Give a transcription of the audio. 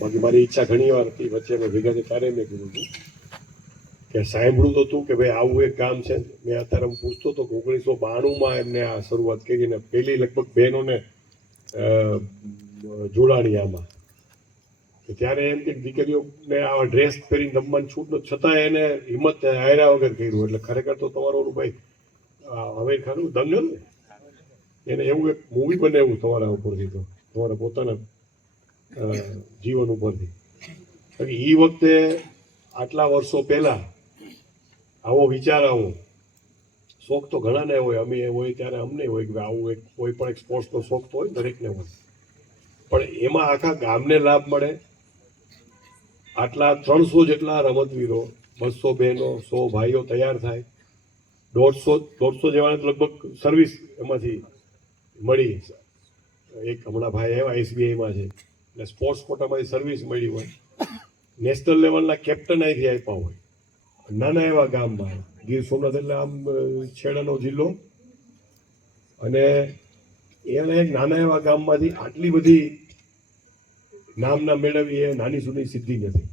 બાકી મારી ઈચ્છા ઘણી વાર હતી, વચ્ચે મેં ભેગા થયા ત્યારે મેં કીધું હતું કે સાંભળ્યું તો તું કે ભાઈ આવું એક કામ છે. મેં અત્યારે હું પૂછતો હતો કે 1992 એમને આ શરૂઆત કરી ને પહેલી લગભગ બહેનોને જોડાણી આમાં. ત્યારે એમ કે દીકરીઓને આ ડ્રેસ પહેરીને રમવાની છૂટ નથી, છતાં એને હિંમત હાર્યા વગર કર્યું. એટલે ખરેખર તો તમારો ભાઈ હવે ખરું દંગલ ને એને એવું એક મૂવી બનાવ્યું તમારા ઉપરથી, તો તમારા પોતાના જીવન ઉપરથી. એ વખતે આટલા વર્ષો પહેલા આવો વિચાર આવો શોખ તો ઘણાને હોય, અમે હોય ત્યારે અમને હોય કે આવું એક કોઈ પણ એક સ્પોર્ટ્સનો શોખ તો હોય દરેકને હોય, પણ એમાં આખા ગામને લાભ મળે. આટલા 300 જેટલા રમતવીરો, 200 બહેનો, 100 ભાઈઓ તૈયાર થાય, 150 જેવાને લગભગ સર્વિસ એમાંથી મળી. એક હમણાં ભાઈ આવ્યા SBIમાં છે, એટલે સ્પોર્ટ્સ કોટામાંથી સર્વિસ મળી હોય. નેશનલ લેવલના કેપ્ટન અહીંથી આપ્યા હોય, નાના એવા ગામમાં. ગીર સોમનાથ એટલે આમ છેડાનો જિલ્લો, અને એને એક નાના એવા ગામમાંથી આટલી બધી નામના મેળવી એ નાની સુની સિદ્ધિ નથી.